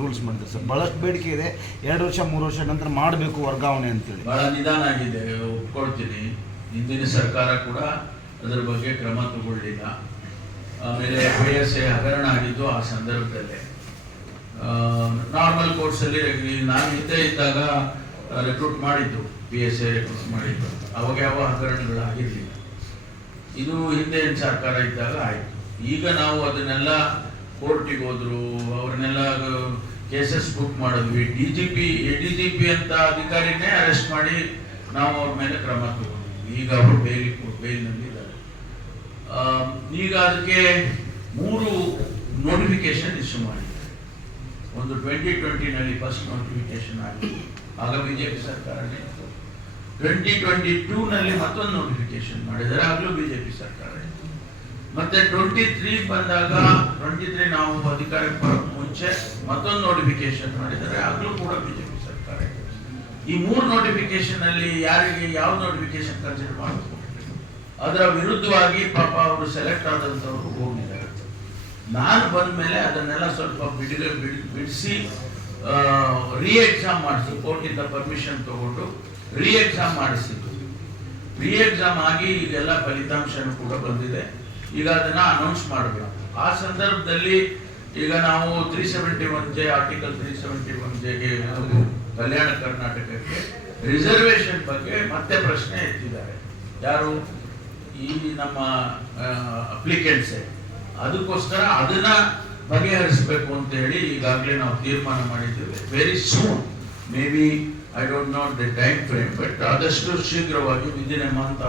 Rules ಮಾಡಿದ್ರು sir. ಬಹಳಷ್ಟು ಬೇಡಿಕೆ ಇದೆ. ಎರಡು ವರ್ಷ, ಮೂರು ವರ್ಷ ನಂತರ ಮಾಡಬೇಕು ವರ್ಗಾವಣೆ ಅಂತೇಳಿ. ಬಹಳ ನಿಧಾನ ಆಗಿದೆ. ಒಪ್ಕೊಳ್ತೀನಿ. ಹಿಂದಿನ ಸರ್ಕಾರ ಕೂಡ ಅದರ ಬಗ್ಗೆ ಕ್ರಮ ತಗೊಳ್ಳಿಲ್ಲ. ಆಮೇಲೆ ಪಿ ಎಸ್ ಎ ಹಗರಣ ಆಗಿದ್ದು ಆ ಸಂದರ್ಭದಲ್ಲೇ. ನಾರ್ಮಲ್ ಕೋರ್ಸಲ್ಲಿ ನಾನು ಹಿಂದೆ ಇದ್ದಾಗ ರೆಕ್ರೂಟ್ ಮಾಡಿದ್ದು ಪಿ ಎಸ್ ಎ ರೆಕ್ರೂಟ್ ಮಾಡಿದ್ದು. ಅವಾಗ ಯಾವ ಹಗರಣಗಳು ಆಗಿರಲಿಲ್ಲ. ಇದು ಹಿಂದೆ ಸರ್ಕಾರ ಇದ್ದಾಗ ಆಯಿತು. ಈಗ ನಾವು ಅದನ್ನೆಲ್ಲ ಕೋರ್ಟಿಗೆ ಹೋದ್ರು, ಅವ್ರನ್ನೆಲ್ಲ ಕೇಸಸ್ ಬುಕ್ ಮಾಡಿದ್ವಿ. D G P A D G P ಅಂತ ಅಧಿಕಾರಿನೇ ಅರೆಸ್ಟ್ ಮಾಡಿ ನಾವು ಅವ್ರ ಮೇಲೆ ಕ್ರಮ ತಗೊಂಡಿದ್ವಿ. ಈಗ ಅವರು ಬೇಲಿ ಬೇಲ್ನಲ್ಲಿ ಇದ್ದಾರೆ. ಈಗ ಅದಕ್ಕೆ ಮೂರು ನೋಟಿಫಿಕೇಶನ್ ಇಶ್ಯೂ ಮಾಡಿದ್ದಾರೆ. ಒಂದು ಟ್ವೆಂಟಿ ಟ್ವೆಂಟಿನಲ್ಲಿ ಫಸ್ಟ್ ನೋಟಿಫಿಕೇಶನ್ ಆಗಿದೆ. ಆಗ ಬಿಜೆಪಿ ಸರ್ಕಾರನೇ ಇತ್ತು. ಟ್ವೆಂಟಿ ಟ್ವೆಂಟಿ ಟೂನಲ್ಲಿ ಮತ್ತೊಂದು ನೋಟಿಫಿಕೇಶನ್ ಮಾಡಿದ್ದಾರೆ. ಆಗಲೂ ಬಿಜೆಪಿ ಸರ್ಕಾರ ಇತ್ತು. ಮತ್ತೆ ಟ್ವೆಂಟಿ ತ್ರೀ ಬಂದಾಗ ಟ್ವೆಂಟಿ ತ್ರೀ ನಾವು ಅಧಿಕಾರಕ್ಕೆ ಬರೋಕ್ ಮುಂಚೆ ಮತ್ತೊಂದು ನೋಟಿಫಿಕೇಶನ್ ಮಾಡಿದರೆ ಆಗಲೂ ಕೂಡ ಬಿಜೆಪಿ ಸರ್ಕಾರ. ಈ ಮೂರು ನೋಟಿಫಿಕೇಶನ್ ಅಲ್ಲಿ ಯಾರಿಗೆ ಯಾವ ನೋಟಿಫಿಕೇಶನ್ ಕನ್ಸಿಡರ್ ಮಾಡಬೇಕು ಅದರ ವಿರುದ್ಧವಾಗಿ ಪಾಪ ಅವರು ಸೆಲೆಕ್ಟ್ ಆದಂಥವ್ರು ಹೋಗಿದ್ದಾರೆ. ನಾನು ಬಂದ ಮೇಲೆ ಅದನ್ನೆಲ್ಲ ಸ್ವಲ್ಪ ಬಿಡಿಗೆ ಬಿಡ್, ಬಿಡಿಸಿ ರೀ ಎಕ್ಸಾಮ್ ಮಾಡಿಸಿ, ಕೋರ್ಟಿಂದ ಪರ್ಮಿಷನ್ ತಗೊಂಡು ರೀ ಎಕ್ಸಾಮ್ ಮಾಡಿಸಿದ್ದು. ರೀ ಎಕ್ಸಾಮ್ ಆಗಿ ಈಗೆಲ್ಲ ಫಲಿತಾಂಶನೂ ಕೂಡ ಬಂದಿದೆ. ಈಗ ಅದನ್ನ ಅನೌನ್ಸ್ ಮಾಡಬೇಕು ಆ ಸಂದರ್ಭದಲ್ಲಿ ಈಗ ನಾವು three seventy one J article three seventy one ಜೆಗೆ ಕಲ್ಯಾಣ ಕರ್ನಾಟಕಕ್ಕೆ ರಿಸರ್ವೇಶನ್ ಬಗ್ಗೆ ಮತ್ತೆ ಪ್ರಶ್ನೆ ಎತ್ತಿದ್ದಾರೆ. ಯಾರು? ಈ ನಮ್ಮ ಅಪ್ಲಿಕೆಂಟ್ಸೇ ಅದಕ್ಕೋಸ್ಕರ ಅದನ್ನ ಬಗೆಹರಿಸಬೇಕು ಅಂತ ಹೇಳಿ ಈಗಾಗಲೇ ನಾವು ತೀರ್ಮಾನ ಮಾಡಿದ್ದೇವೆ. Very soon may be I don't know the time frame but ಆದಷ್ಟು ಶೀಘ್ರವಾಗಿ ವಿದಿನ್ ಎ ಮಂತ್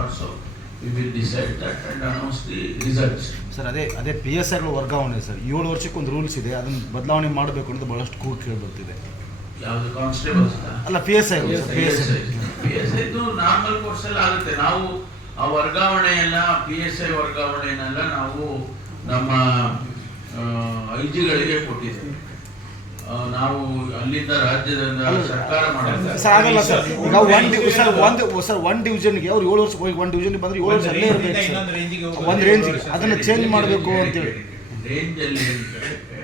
ಸರ್ ಅದೇ ಅದೇ ಪಿ ಎಸ್ ಐಗಳು ವರ್ಗಾವಣೆ ಸರ್ ಏಳು ವರ್ಷಕ್ಕೆ ಒಂದು ರೂಲ್ಸ್ ಇದೆ ಅದನ್ನು ಬದಲಾವಣೆ ಮಾಡಬೇಕು ಅಂತ ಬಹಳಷ್ಟು ಕೂಗು ಕೇಳಿ ಬರ್ತಿದೆ ಯಾವುದು ಕಾನ್ಸ್ಟೇಬಲ್ ಅಲ್ಲ? P S I P S I P S ಐದು ನಾರ್ಮಲ್ ಕೋರ್ಸ್ ಎಲ್ಲ ಆಗುತ್ತೆ. ನಾವು ಆ ವರ್ಗಾವಣೆಯೆಲ್ಲ ಪಿ ಎಸ್ ಐ ವರ್ಗಾವಣೆಯನ್ನೆಲ್ಲ ನಾವು ನಮ್ಮ ಐ ಜಿಗಳಿಗೆ ಕೊಟ್ಟಿದ್ದೇವೆ. ನಾವು ಅಲ್ಲಿಂದ ರಾಜ್ಯದಿಂದ ಸರ್ಕಾರ ಸರ್ ಆಗಲ್ಲ ಸರ್. ಈಗ ಒನ್ ಸರ್ ಒಂದು ಸರ್ ಒನ್ ಡಿವಿಷನ್ಗೆ ಅವ್ರು ಏಳು ವರ್ಷ ಹೋಗಿ ಒನ್ ಡಿವಿಷನ್ಗೆ ಬಂದ್ರೆ ಏಳು ವರ್ಷ ಅಲ್ಲೇ ಇರಬೇಕು ಸರ್. ಒಂದು ರೇಂಜಿಗೆ ಅದನ್ನು ಚೇಂಜ್ ಮಾಡಬೇಕು ಅಂತೇಳಿ ರೇಂಜ್ ಅಲ್ಲಿ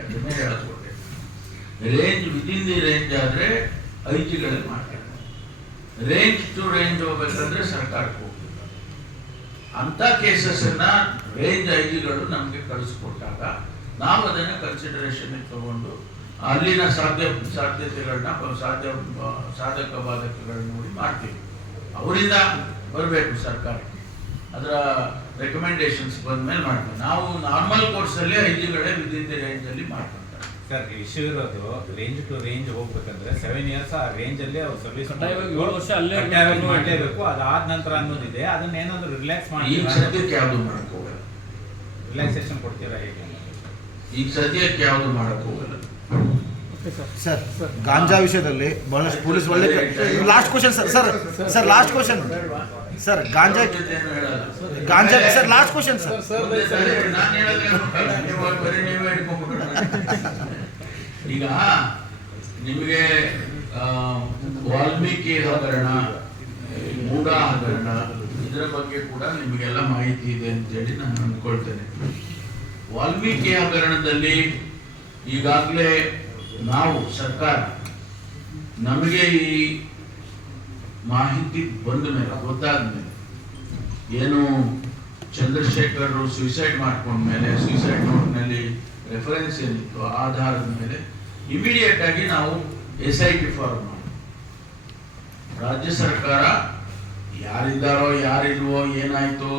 ಅದನ್ನೇ ಹೇಳ್ಕೊಟ್ಟೆ. ರೇಂಜ್ ವಿದಿನ್ ದಿ ರೇಂಜ್ ಆದ್ರೆ ಐ ಜಿಗಳಲ್ಲಿ ಮಾಡ್ತಾರೆ. ರೇಂಜ್ ಟು ರೇಂಜ್ ಹೋಗ್ಬೇಕಂದ್ರೆ ಸರ್ಕಾರಕ್ಕೆ ಹೋಗ್ಬೇಕು. ಅಂತ ಕೇಸಸ್ ಅನ್ನ ರೇಂಜ್ ಐ ಜಿಗಳು ನಮಗೆ ಕಳಿಸ್ಕೊಟ್ಟಾಗ ನಾವು ಅದನ್ನ ಕನ್ಸಿಡರೇಷನ್ ತಗೊಂಡು ಅಲ್ಲಿನ ಸಾಧ್ಯ ಸಾಧ್ಯತೆಗಳನ್ನ ಸಾಧ್ಯ ಸಾಧಕ ಬಾಧಕಗಳನ್ನ ನೋಡಿ ಮಾಡ್ತೀವಿ. ಅವರಿಂದ ಬರಬೇಕು ಸರ್ಕಾರಕ್ಕೆ. ಅದರ ರೆಕಮೆಂಡೇಶನ್ಸ್ ಬಂದ್ಮೇಲೆ ಮಾಡ್ತೀವಿ. ನಾವು ನಾರ್ಮಲ್ ಕೋರ್ಸಲ್ಲಿ ಐದು ಕಡೆ ವಿದಿನ್ ದಿ ರೇಂಜ್ ಅಲ್ಲಿ ಮಾಡ್ಕೊಂತಾರೆ. ಸರ್ ಇಶ್ಯೂ ಇರೋದು ರೇಂಜ್ ಟು ರೇಂಜ್ ಹೋಗ್ಬೇಕಂದ್ರೆ ಸೆವೆನ್ ಇಯರ್ಸ್ ಆ ರೇಂಜ್ ಅಲ್ಲಿ ಅವ್ರು ಸರ್ವಿಸ್ ಏಳು ವರ್ಷ ಅಲ್ಲೇ ಮಾಡಲೇಬೇಕು. ಅದಾದ ನಂತರ ಅನ್ನೋದಿದೆ. ಅದನ್ನ ಏನಾದ್ರು ರಿಲ್ಯಾಕ್ಸ್ ಈಗ ಮಾಡಿ ಸದ್ಯಕ್ಕೆ ಯಾವುದು ಮಾಡಕ್ ಹೋಗಲ್ಲ. ರಿಲ್ಯಾಕ್ಸೇಷನ್ ಕೊಡ್ತೀರಾ ಹೇಗೆ? ಈಗ ಸದ್ಯಕ್ಕೆ ಯಾವುದು ಮಾಡಕ್ ಹೋಗಲ್ಲ. ಸರ್ ಗಾಂಜಾ ವಿಷಯದಲ್ಲಿ ಬಹಳಷ್ಟು ಪೊಲೀಸ್ ಒಳ್ಳೆ last question sir sir sir last question sir ganja ganja sir last question sir. ಈಗ ನಿಮಗೆ ವಾಲ್ಮೀಕಿ ಹಗರಣ ಮೂಡ ಹಗರಣ ಇದರ ಬಗ್ಗೆ ಕೂಡ ನಿಮಗೆಲ್ಲ ಮಾಹಿತಿ ಇದೆ ಅಂತ ಹೇಳಿ ನಾನು ಅಂದ್ಕೊಳ್ತೇನೆ. ವಾಲ್ಮೀಕಿ ಹಗರಣದಲ್ಲಿ ಈಗಾಗಲೇ ನಾವು ಸರ್ಕಾರ, ನಮಗೆ ಈ ಮಾಹಿತಿ ಬಂದ ಮೇಲೆ, ಗೊತ್ತಾದ ಮೇಲೆ, ಏನು ಚಂದ್ರಶೇಖರ್ ಸುಯಿಸೈಡ್ ಮಾಡ್ಕೊಂಡ ಮೇಲೆ ಸುಯಿಸೈಡ್ ನೋಟ್ನಲ್ಲಿ ರೆಫರೆನ್ಸ್ ಏನಿತ್ತು ಆಧಾರದ ಮೇಲೆ ಇಮಿಡಿಯೇಟ್ ಆಗಿ ನಾವು ಎಸ್ ಐ ಟಿ ಫಾರ್ಮ್ ರಾಜ್ಯ ಸರ್ಕಾರ ಯಾರಿದ್ದಾರೋ, ಯಾರಿಲ್ವೋ, ಏನಾಯ್ತು,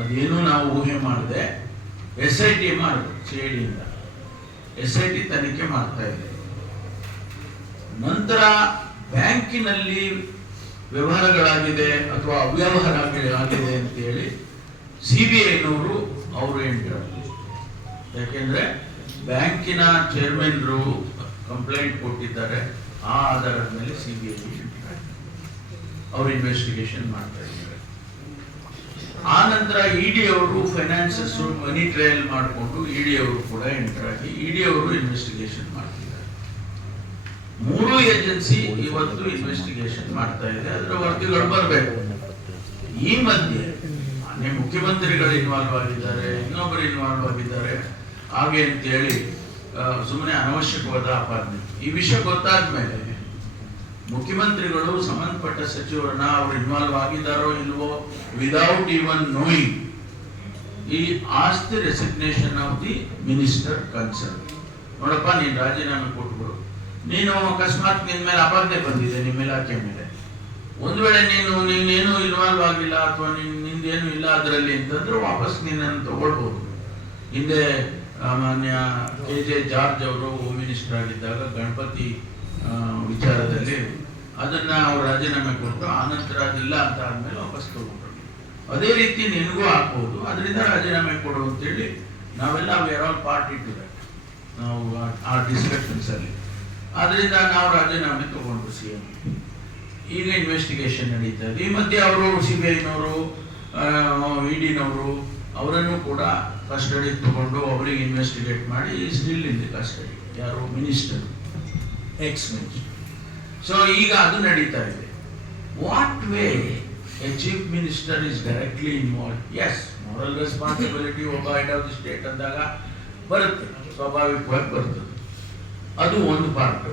ಅದೇನು ನಾವು ಊಹೆ ಮಾಡಿದೆ ಎಸ್ ಐ ಟಿ ಮಾಡಿದೆ ಸಿ ಐ ಡಿಯಿಂದ ಎಸ್ ಐ ಟಿ ತನಿಖೆ ಮಾಡ್ತಾ ಇದೆ ನಂತರ ಬ್ಯಾಂಕಿನಲ್ಲಿ ವ್ಯವಹಾರಗಳಾಗಿದೆ ಅಥವಾ ಅವ್ಯವಹಾರ ಆಗಿ- ಆಗಿದೆ ಅಂತ ಹೇಳಿ ಸಿ ಬಿ ಐನವರು ಅವರು ಹೇಳ್ತಾರೆ. ಯಾಕೆಂದ್ರೆ ಬ್ಯಾಂಕಿನ ಚೇರ್ಮನ್ರು ಕಂಪ್ಲೇಂಟ್ ಕೊಟ್ಟಿದ್ದಾರೆ, ಆ ಆಧಾರದ ಮೇಲೆ ಸಿ ಬಿ ಐ ಅವರು ಇನ್ವೆಸ್ಟಿಗೇಷನ್ ಮಾಡ್ತಾ ಇದ್ದಾರೆ. ಆ ನಂತರ ಇಡಿ ಅವರು ಫೈನಾನ್ಸಸ್ ಮನಿ ಟ್ರಯಲ್ ಮಾಡಿಕೊಂಡು ಇಡಿ ಅವರು ಕೂಡ ಎಂಟರ್ ಆಗಿ ಇಡಿ ಅವರು ಇನ್ವೆಸ್ಟಿಗೇಷನ್ ಮಾಡ್ತಿದ್ದಾರೆ. ಮೂರು ಏಜೆನ್ಸಿ ಇವತ್ತು ಇನ್ವೆಸ್ಟಿಗೇಷನ್ ಮಾಡ್ತಾ ಇದೆ. ಅದರ ವರದಿಗಳು ಬರಬೇಕು. ಈ ಮಧ್ಯೆ ಮಾನ್ಯ ಮುಖ್ಯಮಂತ್ರಿಗಳು ಇನ್ವಾಲ್ವ್ ಆಗಿದ್ದಾರೆ ಇನ್ನೊಬ್ಬರು ಇನ್ವಾಲ್ವ್ ಆಗಿದ್ದಾರೆ. ಹಾಗೆ ಅಂತೇಳಿ ಸುಮ್ಮನೆ ಅನವಶ್ಯಕವಾದ ಆಪಾದನೆ. ಈ ವಿಷಯ ಗೊತ್ತಾದ ಮೇಲೆ ಮುಖ್ಯಮಂತ್ರಿಗಳು ಸಂಬಂಧಪಟ್ಟ ಸಚಿವರನ್ನ ಅವ್ರು ಇನ್ವಾಲ್ವ್ ಆಗಿದ್ದಾರೋ ಇಲ್ವೋ ವಿದೌಟ್ ಈವನ್ ನೋಯಿಂಗ್ ಈ ಆಸ್ತಿ resignation of the minister concern ನೋಡಪ್ಪ, ನೀನು ರಾಜೀನಾಮೆ ಕೊಟ್ಬಿಡು. ನೀನು ಅಕಸ್ಮಾತ್ ನಿನ್ ಮೇಲೆ ಅಪಾದ್ನೆ ಬಂದಿದೆ ನಿಮ್ಮ ಇಲಾಖೆ ಮೇಲೆ. ಒಂದು ವೇಳೆ ನೀನು ನಿನ್ನೇನು ಇನ್ವಾಲ್ವ್ ಆಗಿಲ್ಲ ಅಥವಾ ನಿನ್, ನಿಂದೇನು ಇಲ್ಲ ಅದರಲ್ಲಿ ಅಂತಂದ್ರೆ ವಾಪಸ್ ನಿನ್ನನ್ನು ತಗೊಳ್ಬಹುದು ಹಿಂದೆ ಮಾನ್ಯ ಕೆ ಜೆ ಜಾರ್ಜ್ ಅವರು ಹೋಮ್ ಮಿನಿಸ್ಟರ್ ಆಗಿದ್ದಾಗ ಗಣಪತಿ ವಿಚಾರದಲ್ಲಿ ಅದನ್ನ ಅವ್ರು ರಾಜೀನಾಮೆ ಕೊಟ್ಟು ಆನಂತರ ಅದಿಲ್ಲ ಅಂತ ಆದಮೇಲೆ ವಾಪಸ್ ತಗೊಂಡ್ರು. ಅದೇ ರೀತಿ ನಿನಗೂ ಹಾಕ್ಬೋದು ಅದರಿಂದ ರಾಜೀನಾಮೆ ಕೊಡು ಅಂತೇಳಿ ನಾವೆಲ್ಲ ವೇರ್ ಆಲ್ ಪಾರ್ಟ್ ಟು ನಾವು ಆ- ಡಿಸ್ಕಷನ್ಸಲ್ಲಿ ಅದರಿಂದ ನಾವು ರಾಜೀನಾಮೆ ತಗೊಂಡ್ರು ಸಿ ಎಂ ಈಗ ಇನ್ವೆಸ್ಟಿಗೇಷನ್ ನಡೀತಾ ಇದೆ. ಈ ಮಧ್ಯೆ ಅವರು ಸಿ ಬಿ ಐನವರು ಇಡಿನವರು ಅವರನ್ನು ಕೂಡ ಕಸ್ಟಡಿ ತಗೊಂಡು ಅವರಿಗೆ ಇನ್ವೆಸ್ಟಿಗೇಟ್ ಮಾಡಿ ಸ್ಟಿಲ್ ಇದೆ ಕಸ್ಟಡಿ ಯಾರು ಮಿನಿಸ್ಟರ್ ಎಕ್ಸ್ ಮಿನಿಸ್ಟರ್ ಸೊ ಈಗ ಅದು ನಡೀತಾ ಇದೆ. What way a chief minister is directly involve as moral responsibility ಒಬ್ಬ ಹೆಡ್ ಆಫ್ ದಿ ಸ್ಟೇಟ್ ಅಂದಾಗ ಬರುತ್ತೆ, ಸ್ವಾಭಾವಿಕವಾಗಿ ಬರ್ತದೆ. ಅದು ಒಂದು ಪಾರ್ಟ್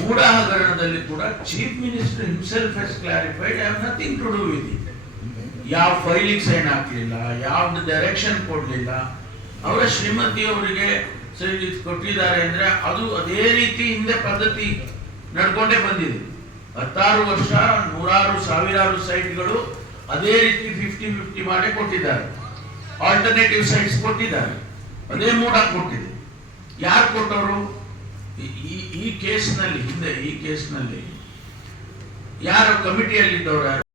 ಕೂಡ ಹಗರಣದಲ್ಲಿ ಕೂಡ chief minister himself has clarified have nothing to do with it ಯಾವ ಫೈಲಿಗೆ ಸೈನ್ ಹಾಕಲಿಲ್ಲ, ಯಾವ್ದು ಡೈರೆಕ್ಷನ್ ಕೊಡಲಿಲ್ಲ, ಅವರ ಶ್ರೀಮತಿ ಅವರಿಗೆ ಸರಿ ಕೊಟ್ಟಿದ್ದಾರೆ ಅಂದ್ರೆ ಅದು ಅದೇ ರೀತಿ ಹಿಂದೆ ಪದ್ಧತಿ ನಡ್ಕೊಂಡೇ ಬಂದಿದೆ. ಹತ್ತಾರು ವರ್ಷ, ನೂರಾರು, ಸಾವಿರಾರು ಸೈಟ್ಗಳು ಅದೇ ರೀತಿ ಫಿಫ್ಟಿ ಫಿಫ್ಟಿ ಮಾಡಿ ಕೊಟ್ಟಿದ್ದಾರೆ. ಆಲ್ಟರ್ನೇಟಿವ್ ಸೈಟ್ಸ್ ಕೊಟ್ಟಿದ್ದಾರೆ. ಅದೇ ಮೂಡ ಕೊಟ್ಟಿದೆ. ಯಾರು ಕೊಟ್ಟವರು? ಈ- ಕೇಸ್ನಲ್ಲಿ ಹಿಂದೆ ಈ ಕೇಸ್ನಲ್ಲಿ ಯಾರು ಕಮಿಟಿಯಲ್ಲಿದ್ದವರು